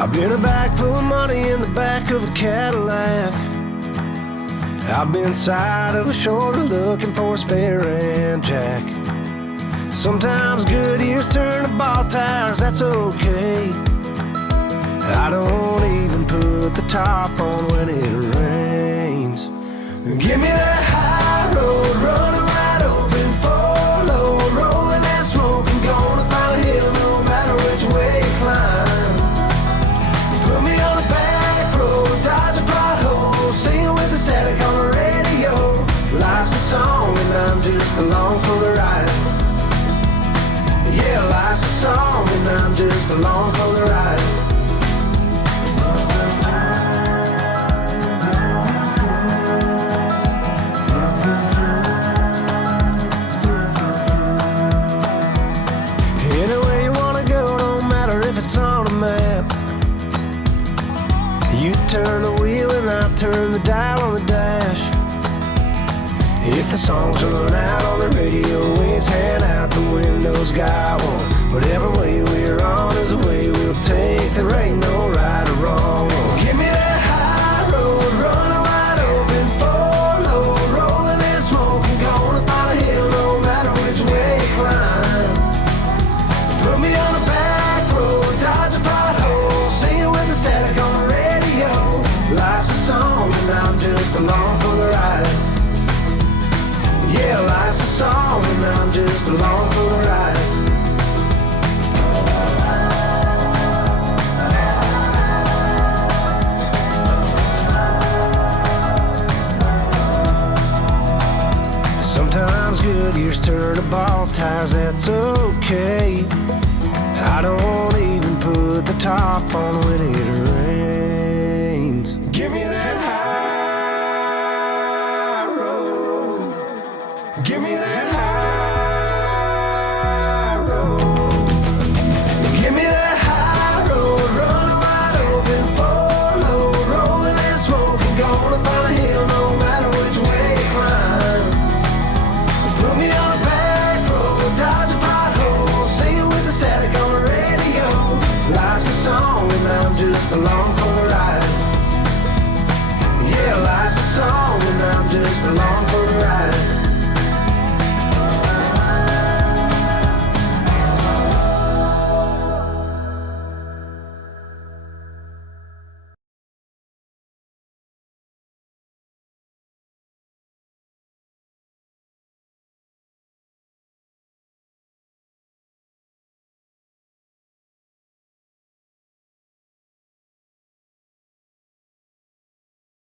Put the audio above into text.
I've been a bag full of money in the back of a Cadillac. I've been side of a shoulder looking for a spare end jack. Sometimes good years turn to ball tires, that's okay. I don't even put the top on when it rains. Give me that high road, running wide open, full load, rolling and smoking, gonna find a hill no matter which way you climb. Put me on a back road, dodge a pothole, singing with the static on the radio. Life's a song and I'm just along for the ride. Yeah, life's a song and I'm just along for the ride. Anywhere you wanna go, don't matter if it's on a map. You turn the wheel and I turn the dial on the dash. If the songs run out on the radio, it's hand out the windows, got one. Whatever way we're on is the way we'll take. There ain't no right or wrong. Give me that high road, running wide open, full load, rolling and smoking, gonna find a hill no matter which way you climb. Put me on a back road, dodge a pothole, singing with the static on the radio. Life's a song and I'm just along for the ride. Yeah, life's a song and I'm just along for the ride. Sometimes good years turn to ball tires, that's okay. I don't even put the top on when it rains. Give me that